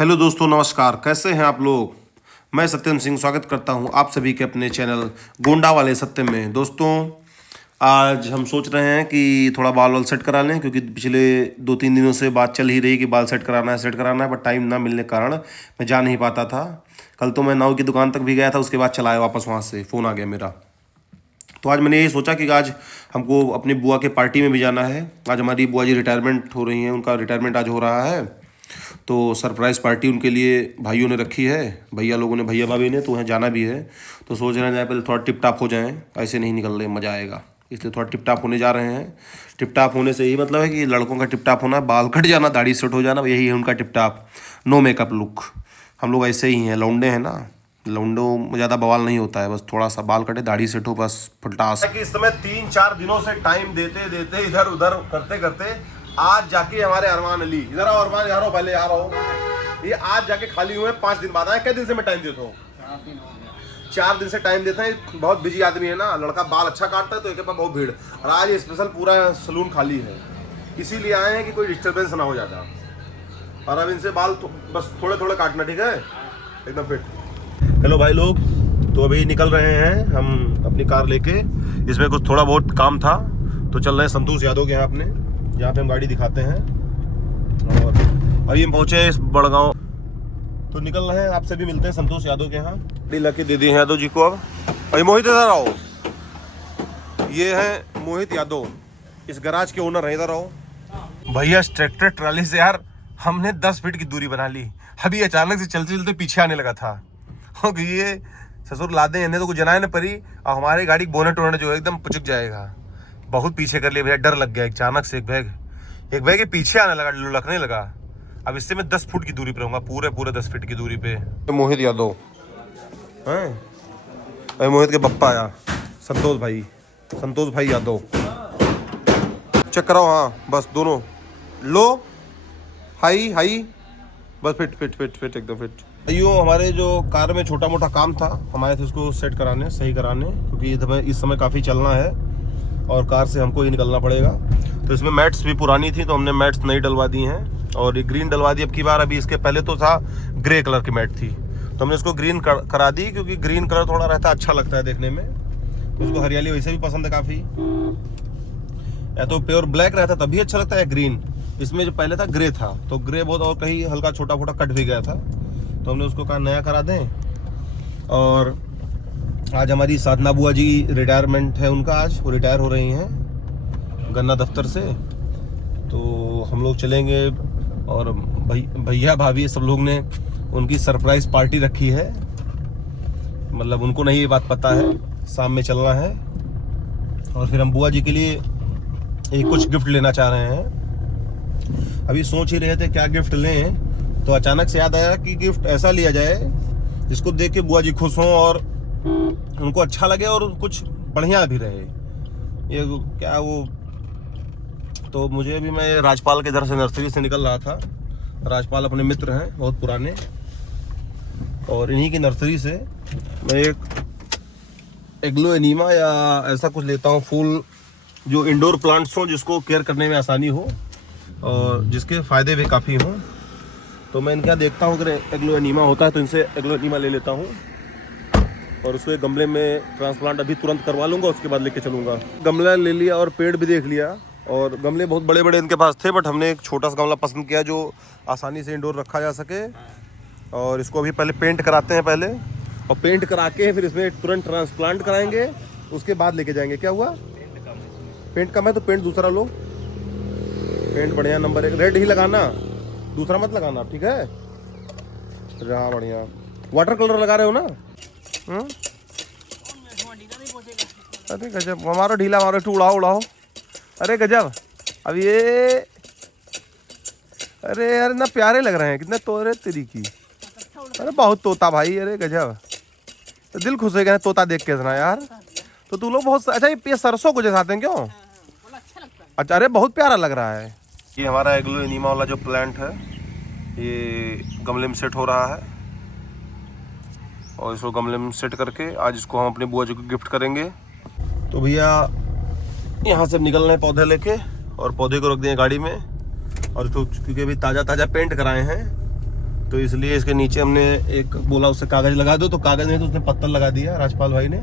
Hello दोस्तों, नमस्कार। कैसे हैं आप लोग। मैं सत्यम सिंह स्वागत करता हूं आप सभी के अपने चैनल गोंडा वाले सत्यम में। दोस्तों, आज हम सोच रहे हैं कि थोड़ा बाल वाल सेट करा लें, क्योंकि पिछले 2-3 दिनों से बात चल ही रही कि बाल सेट कराना है, बट टाइम ना मिलने के कारण मैं जा नहीं पाता था। कल तो मैं नाऊ की दुकान तक भी गया था, उसके बाद चला आया वापस, वहाँ से फ़ोन आ गया मेरा। तो आज मैंने यही सोचा कि आज हमको अपनी बुआ के पार्टी में भी जाना है। आज हमारी बुआ जी रिटायरमेंट हो रही हैं, उनका रिटायरमेंट आज हो रहा है। तो सरप्राइज़ पार्टी उनके लिए भाइयों ने रखी है, भैया लोगों ने, भैया भाभी ने, तो वहाँ जाना भी है। तो सोच रहे हैं पहले थोड़ा टिप टाप हो जाएं, ऐसे नहीं निकल रहे, मज़ा आएगा, इसलिए थोड़ा टिप टाप होने जा रहे हैं। टिप टाप होने से यही मतलब है कि लड़कों का टिप टाप होना, बाल कट जाना, दाढ़ी सेट हो जाना, यही है उनका tip top, no makeup look. हम लोग ऐसे ही हैं, लौंडे हैं ना, लौंडों में ज़्यादा बवाल नहीं होता है, बस थोड़ा सा बाल कटे, दाढ़ी सेट हो, बस फटास। कि इस समय 3-4 दिनों से टाइम देते देते इधर उधर करते करते आज जाके हमारे अरमान अली, इधर आओ अरमान, यार आओ, पहले यार आओ, ये आज जाके खाली हुए 5 दिन बाद आए। कितने दिन से मैं टाइम देता हूँ? 4 दिन से टाइम देता है। बहुत बिजी आदमी है ना, लड़का बाल अच्छा काटता है तो एक पास बहुत भीड़, और आज स्पेशल पूरा सलून खाली है, इसीलिए आए हैं कि कोई डिस्टर्बेंस ना हो जाता। और अब इनसे बाल तो बस थोड़े थोड़े काटना, ठीक है, एकदम फिट। हेलो भाई लोग, तो अभी निकल रहे हैं हम अपनी कार लेके। इसमें कुछ थोड़ा बहुत काम था, तो चल रहे हैं संतोष यादव के यहाँ अपने, जहाँ पे हम गाड़ी दिखाते हैं। और अभी हम पहुँचे इस बड़गांव, तो निकल रहे हैं, आपसे भी मिलते हैं संतोष यादव के यहाँ। गाड़ी लगे दे दी है यादव जी को। अब अभी मोहित इधर आओ, ये है मोहित यादव, इस गराज के ओनर है, इधर आओ भैया। ट्रैक्टर ट्राली से यार हमने 10 फीट की दूरी बना ली। अभी अचानक से चलते चलते पीछे आने लगा था, क्योंकि ये ससुर लादे इन्हें तो कुछ जनाए न परी, और हमारी गाड़ी बोनेट वोनेट जो है एकदम पुचक जाएगा। बहुत पीछे कर लिया भैया, डर लग गया। अचानक से एक बैग के पीछे आने लगा, लुढ़कने लगा। अब इससे मैं 10 फुट की दूरी पे रहूँगा, पूरे 10 फीट की दूरी पे। मोहित यादव हैं, अरे मोहित के पप्पा आया, संतोष भाई यादव। चेक कराओ, हाँ बस दोनों लो, हाई बस, फिट एकदम फिट। यो हमारे जो कार में छोटा मोटा काम था, हम आए थे उसको सेट कराने, सही कराने, क्योंकि इस समय काफ़ी चलना है और कार से हमको ही निकलना पड़ेगा। तो इसमें मैट्स भी पुरानी थी, तो हमने मैट्स नई डलवा दी हैं, और ये ग्रीन डलवा दी अब की बार। अभी इसके पहले तो था ग्रे कलर की मैट थी, तो हमने इसको ग्रीन करा दी, क्योंकि ग्रीन कलर थोड़ा रहता, अच्छा लगता है देखने में। तो उसको हरियाली वैसे भी पसंद है काफ़ी, या तो प्योर ब्लैक रहता तभी अच्छा लगता है, ग्रीन। इसमें जो पहले था ग्रे था, तो ग्रे बहुत, और कहीं हल्का छोटा मोटा कट भी गया था, तो हमने उसको कहा नया करा दें। और आज हमारी साधना बुआ जी रिटायरमेंट है उनका, आज वो रिटायर हो रही हैं गन्ना दफ्तर से, तो हम लोग चलेंगे। और भैया भाभी सब लोग ने उनकी सरप्राइज पार्टी रखी है, मतलब उनको नहीं ये बात पता है, शाम में चलना है। और फिर हम बुआ जी के लिए एक कुछ गिफ्ट लेना चाह रहे हैं। अभी सोच ही रहे थे क्या गिफ्ट लें, तो अचानक से याद आया कि गिफ्ट ऐसा लिया जाए जिसको देख के बुआ जी खुश हों और उनको अच्छा लगे और कुछ बढ़िया भी रहे। ये क्या वो, तो मुझे भी, मैं राजपाल के इधर से नर्सरी से निकल रहा था। राजपाल अपने मित्र हैं बहुत पुराने, और इन्हीं की नर्सरी से मैं एक एग्लो एनीमा या ऐसा कुछ लेता हूँ, फूल जो इंडोर प्लांट्स हों, जिसको केयर करने में आसानी हो और जिसके फ़ायदे भी काफ़ी हों। तो मैं इनके यहाँ देखता हूँ, अगर एग्लो एनीमा होता है तो इनसे एग्लो एनीमा ले लेता हूँ, और उसको एक गमले में ट्रांसप्लांट अभी तुरंत करवा लूँगा, उसके बाद लेके चलूँगा। गमला ले लिया और पेड़ भी देख लिया, और गमले बहुत बड़े बड़े इनके पास थे, बट हमने एक छोटा सा गमला पसंद किया जो आसानी से इंडोर रखा जा सके। और इसको अभी पहले पेंट कराते हैं पहले, और पेंट करा के फिर इसमें तुरंत ट्रांसप्लांट कराएंगे, उसके बाद लेके जाएंगे। क्या हुआ? पेंट कम है तो पेंट दूसरा लो, पेंट बढ़िया नंबर 1 रेड ही लगाना, दूसरा मत लगाना, ठीक है? हाँ बढ़िया। वाटर कलर लगा रहे हो ना? अरे गजब, हमारा ढीला, हमारा टू उड़ाओ। अरे गजब। अब ये, अरे यार इतना प्यारे लग रहे हैं, कितने तोरे तेरी की। अरे बहुत तोता भाई, अरे गजब, तो दिल खुश हो गया तोता देख के इतना यार। तो तू लोग बहुत अच्छा, ये सरसों को जैसे हैं क्यों? अच्छा, अरे बहुत प्यारा लग रहा है। ये हमारा एग्लो एनीमा वाला जो प्लांट है, ये गमले में सेट हो रहा है, और इसको गमले में सेट करके आज इसको हम अपने बुआ जी को गिफ्ट करेंगे। तो भैया यहाँ से निकल रहे हैं पौधे लेके, और पौधे को रख दिए गाड़ी में, और इसको क्योंकि अभी ताज़ा पेंट कराए हैं, तो इसलिए इसके नीचे हमने एक बोला उससे कागज लगा दो, तो कागज नहीं तो उसने पत्थर लगा दिया राजपाल भाई ने।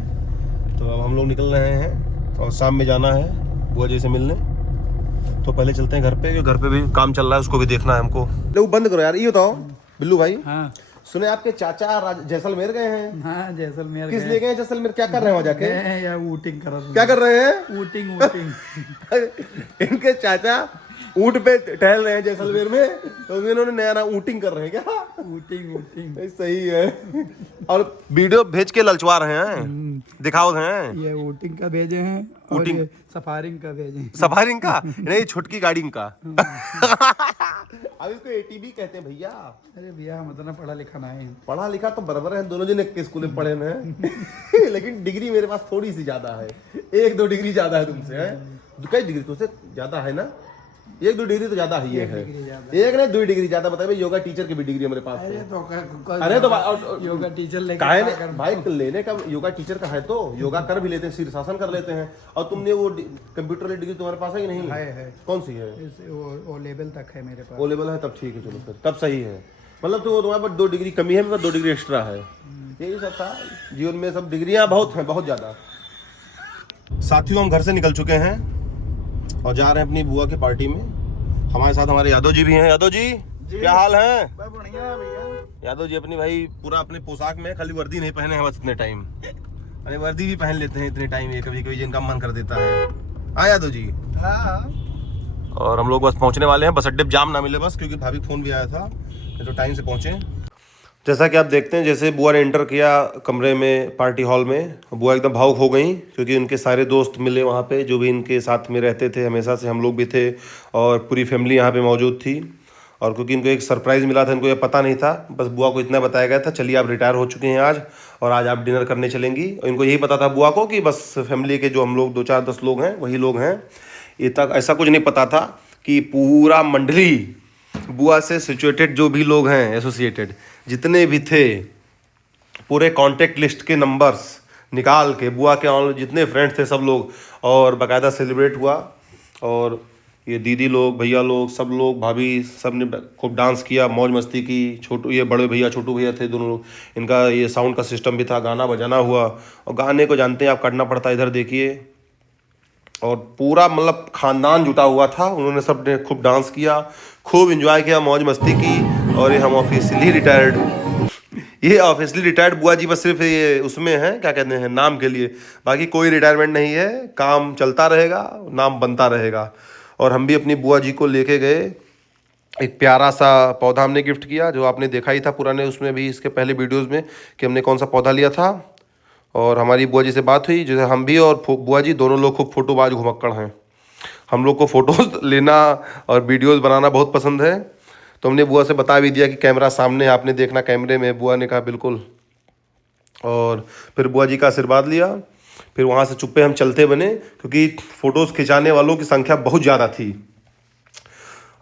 तो अब हम लोग निकल रहे हैं और शाम में जाना है बुआ जी से मिलने। तो पहले चलते हैं घर पे, क्योंकि घर पे भी काम चल रहा है, उसको भी देखना है हमको। लोग बंद करो यार। ये बताओ बिल्लू भाई, हाँ सुने आपके चाचा जैसलमेर गए हैं? हाँ जैसलमेर किस लिए गए हैं जैसलमेर? क्या कर रहे हैं वहाँ जाके? या ऊटिंग कर क्या कर रहे हैं? ऊटिंग ऊटिंग इनके चाचा ऊंट पे टहल रहे हैं जैसलमेर में, तो इन्होंने नया नया ऊटिंग कर रहे हैं क्या? ऊटिंग ऊटिंग सही है। और वीडियो भेज के ललचवा रहे हैं, दिखाओ हैं। ये ऊटिंग का भेजे हैं और ऊटिंग? ये सफारिंग का भेजे हैं। सफारिंग का नहीं, छोटकी गाड़ी का। अब इसको एटीबी कहते हैं भैया। अरे भैया मतलब पढ़ा लिखा ना है। पढ़ा लिखा तो बराबर है, दोनों जने के स्कूल में पढ़े हैं। लेकिन डिग्री मेरे पास थोड़ी सी ज्यादा है, 1-2 डिग्री ज्यादा है तुमसे। है कई डिग्री तुमसे ज्यादा है ना? 1-2 डिग्री तो ज्यादा ही है। एक नहीं 2 डिग्री ज्यादा। बताइए योगा टीचर की भी डिग्री मेरे पास है। अरे तो योगा टीचर लेके भाई लेने का योगा टीचर का है तो योगा कर भी लेते हैं, शीर्षासन कर लेते हैं। और तुमने वो कंप्यूटर वाली डिग्री तुम्हारे पास है कि नहीं? है। कौन सी है? ओ लेवल तक है मेरे पास। ओ लेवल है तब ठीक है, चलो फिर तब सही है। मतलब तो तुम्हारे पास 2 डिग्री कमी है, मेरे पास 2 डिग्री एक्स्ट्रा है। यही सब था जीवन में, सब डिग्रियां बहुत हैं, बहुत ज्यादा। साथियों हम घर से निकल चुके हैं और जा रहे हैं अपनी बुआ की पार्टी में। हमारे साथ हमारे यादव जी भी हैं। यादव जी क्या हाल है? बढ़िया भैया। यादव जी अपनी भाई पूरा अपने पोशाक में, खाली वर्दी नहीं पहने हैं बस इतने टाइम। अरे वर्दी भी पहन लेते हैं इतने टाइम, ये कभी कभी जिनका मन कर देता है। हाँ यादव जी। हाँ। और हम लोग बस पहुंचने वाले हैं, बस अड्डे पे जाम ना मिले बस, क्योंकि भाभी फोन भी आया था तो टाइम से पहुंचे। जैसा कि आप देखते हैं, जैसे बुआ ने एंटर किया कमरे में, पार्टी हॉल में, बुआ एकदम भावुक हो गई, क्योंकि उनके सारे दोस्त मिले वहाँ पे, जो भी इनके साथ में रहते थे हमेशा से। हम लोग भी थे और पूरी फैमिली यहाँ पे मौजूद थी। और क्योंकि इनको एक सरप्राइज़ मिला था, इनको ये पता नहीं था, बस बुआ को इतना बताया गया था, चलिए आप रिटायर हो चुके हैं आज और आज आप डिनर करने चलेंगी। और इनको यही पता था बुआ को कि बस फैमिली के जो हम लोग 2-4-10 लोग हैं वही लोग हैं। ये तक ऐसा कुछ नहीं पता था कि पूरा मंडली बुआ से सिचुएटेड जो भी लोग हैं, एसोसिएटेड जितने भी थे, पूरे कांटेक्ट लिस्ट के नंबर्स निकाल के बुआ के जितने फ्रेंड्स थे सब लोग, और बाकायदा सेलिब्रेट हुआ। और ये दीदी लोग, भैया लोग, सब लोग, भाभी, सब ने खूब डांस किया, मौज मस्ती की। छोटू, ये बड़े भैया छोटू भैया थे दोनों लोग, इनका ये साउंड का सिस्टम भी था, गाना बजाना हुआ। और गाने को जानते हैं आप, करना पड़ता है, इधर देखिए। और पूरा मतलब खानदान जुटा हुआ था, उन्होंने सब ने खूब डांस किया, खूब एंजॉय किया, मौज मस्ती की। और ये हम ऑफिशियली रिटायर्ड बुआ जी बस सिर्फ ये उसमें हैं, क्या कहते हैं, नाम के लिए। बाकी कोई रिटायरमेंट नहीं है, काम चलता रहेगा, नाम बनता रहेगा। और हम भी अपनी बुआ जी को लेके गए, एक प्यारा सा पौधा हमने गिफ्ट किया, जो आपने देखा ही था पुराने उसमें भी, इसके पहले वीडियोज़ में, कि हमने कौन सा पौधा लिया था। और हमारी बुआ जी से बात हुई, जैसे हम भी और बुआ जी दोनों लोग खूब फोटोबाज घुमक्कड़ हैं। हम लोग को फ़ोटोज़ लेना और वीडियोज़ बनाना बहुत पसंद है। तो हमने बुआ से बता भी दिया कि कैमरा सामने, आपने देखना कैमरे में। बुआ ने कहा बिल्कुल। और फिर बुआ जी का आशीर्वाद लिया, फिर वहाँ से चुप्पे हम चलते बने, क्योंकि फ़ोटोज़ खिंचाने वालों की संख्या बहुत ज़्यादा थी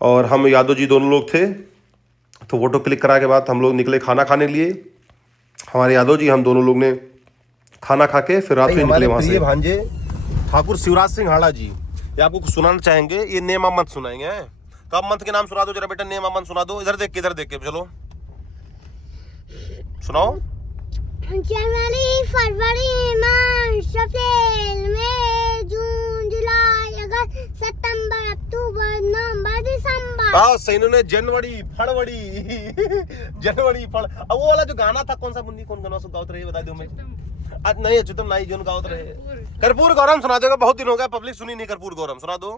और हम यादव जी दोनों लोग थे। तो फ़ोटो क्लिक करा के बाद हम लोग निकले खाना खाने लिए। हमारे यादव जी, हम दोनों लोग ने खाना खा के फिर रात में निकले वहाँ से। भांजे ठाकुर शिवराज सिंह हाड़ा जी, ये आपको कुछ सुनाना चाहेंगे। ये नेम अहमद सुनाएंगे। कब मंथ के नाम सुना दो जरा बेटा, नेम अहमद सुना दो। इधर देख के चलो सुनाओ। जनवरी, फरवरी, मार्च, अप्रैल, मई, जून, जुलाई, अगस्त, सितंबर, अक्टूबर, नवंबर, दिसंबर। हाँ सही, इन्होंने जनवरी, फरवरी जनवरी, फर। अब वो वाला जो गाना था, कौन सा मुन्नी, कौन गाना गाओ रहे बता दो मैं। आज नहीं अच्युतम नहीं, जो गाओ रहे। कर्पूर गौरम सुना देगा, बहुत दिन हो गया पब्लिक सुनी नहीं। कर्पूर गौरम सुना दो।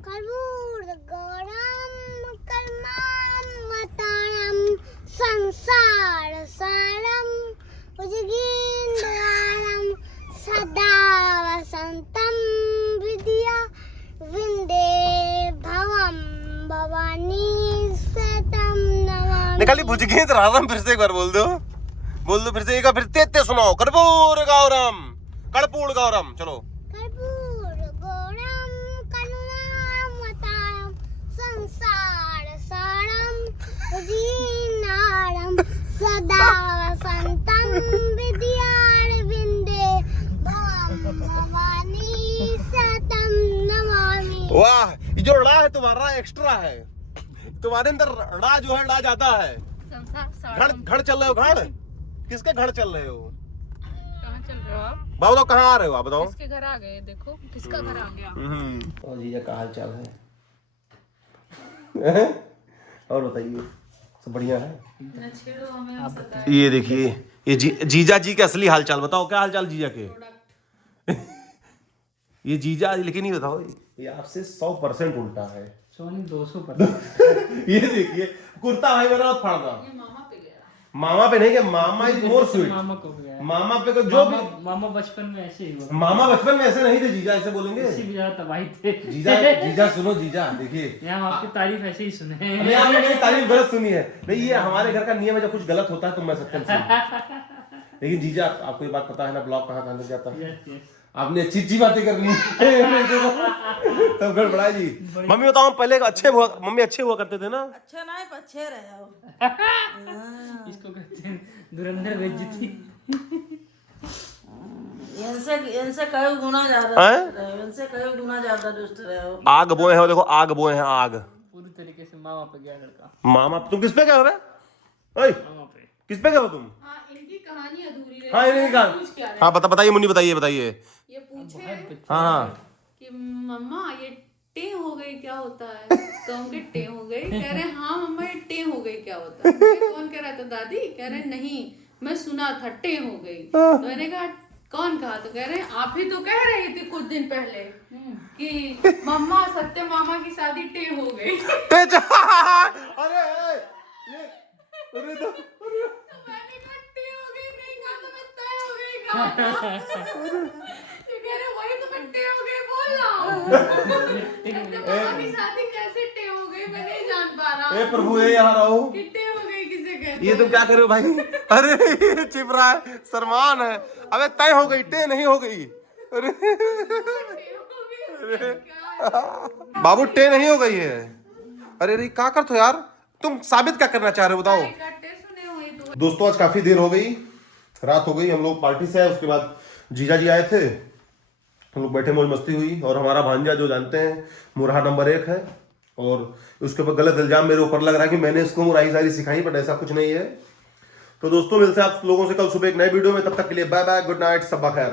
कर्पूर गौरम कर्मावतारम संसार सारम भुजगेन्द्रहारम सदा वसंतम विद्या विंदे भवम भवानी सतम नमामि। निकाली भुजगेन्द्रहारम, फिर से एक बार बोल दो फिर से एक बार, फिर तेज सुनाओ। कर्पूर गौरम, कर्पूर गौरम, चलो। कर्पूर गौरम करुणावतारम संसार सारम भुजगेन्द्रहारम सदा वसंतम विद्यारविंदे भवम भवानी सतम नमामि। वाह, ये जो ड़ा है तुम्हारा एक्स्ट्रा है, तुम्हारे अंदर ड़ा जो है ड़ा जाता है। घर चल रहे हो? घर किसके घर चल रहे हो? कहाँ चल रहे हो आप? बताओ कहाँ आ रहे हो आप? बताओ। किसके घर आ गए? देखो किसका घर आ गया। और जीजा का हाल चाल है? और बताइए, सब बढ़िया है? ये देखिए, ये जीजा जी के असली हाल चाल बताओ। क्या हाल चाल जीजा के? ये जीजा, लेकिन ये बताओ, ये आपसे 100% उल्टा है। 200%। ये देखिए, कुर्ता भाई मेरा फाड़ना। मामा पे गया। मामा पे नहीं गया, मामा इज मोर स्वीट। मामा को गया। मामा पे को जो भी, मामा बचपन में ऐसे ही हुआ। मामा बचपन में ऐसे नहीं थे, जीजा ऐसे बोलेंगे। इसी भी ज्यादा तबाही थे। जीजा सुनो, जीजा देखिए, यहाँ आपकी तारीफ ऐसे ही सुने। नहीं आपने मेरी तारीफ गलत सुनी है। नहीं, ये हमारे घर का नियम है, जब कुछ गलत होता है तो मैं सत्यम सिंह। लेकिन जीजा, आपको ये बात पता है ना, ब्लॉग कहाँ कहाँ लग जाता है। आपने अच्छी अच्छी बातें करनी तब गड़बड़ा जी। मम्मी बताओ, पहले मम्मी अच्छे हुआ करते थे ना? अच्छा ना है, अच्छे रहे हो। इसको कहते हैं धुरंधर बेइज्जती। इनसे कई गुना ज्यादा दुष्ट रहे हो, इनसे कई गुना ज्यादा दुष्ट रहे हो। आग बोए हैं, देखो आग बोए हैं, आग। पूरी तरीके से मामा पे गया लड़का। मामा, तुम किस पे गए हो बे? ओए, मामा पे। किस पे गए हो तुम? हाँ, इनकी कहानी अधूरी रही। हाँ, इन्हीं का। पूछ क्या रहे? हाँ बताइए मुन्नी, बताइए। ये पूछे हाँ हाँ। कि मम्मा ये टे हो गई क्या होता है? कहूँगे टे हो गई, कह रहे हाँ मम्मा ये टे हो गई क्या होता है? कौन कह रहा था? दादी कह रहे नहीं, मैं सुना था टे हो गई। तो मैंने कहा कौन कहा? तो कह रहे आप ही तो कह रही थी कुछ दिन पहले कि मम्मा सत्य मामा की शादी टे हो गई। अरे तो मैंने कहा टे हो गई नहीं कहा, तो मैं तय हो गई कहा। तो कह रहे वही तो मैं टे हो गई बोल रहा हूँ। सत्य मामा की शादी कैसे टे हो गई मैं नहीं जान पा रहा हूँ। प्रभु, ये यहाँ रहो। कि टे हो गई किसे कहते? ये तुम क्या कर रहे हो भाई? अरे ये चिप रहा है, शरमान है। अबे तय हो गई, टे नहीं हो गई। अरे बाबू, टे नहीं हो गई है। अरे क्या कर तो यार, तुम साबित क्या करना चाह रहे हो बताओ? दोस्तों, आज काफी देर हो गई, रात हो गई, हम लोग पार्टी से आए, उसके बाद जीजा जी आए थे, हम लोग बैठे, मौज मस्ती हुई। और हमारा भांजा जो जानते हैं मुरहा नंबर 1 है, और उसके ऊपर गलत इल्जाम मेरे ऊपर लग रहा है कि मैंने इसको मुराही सारी सिखाई, बट ऐसा कुछ नहीं है। तो दोस्तों, मिलते हैं आप लोगों से कल सुबह एक नए वीडियो में। तब तक के लिए बाय बाय, गुड नाइट, सब्बा खैर।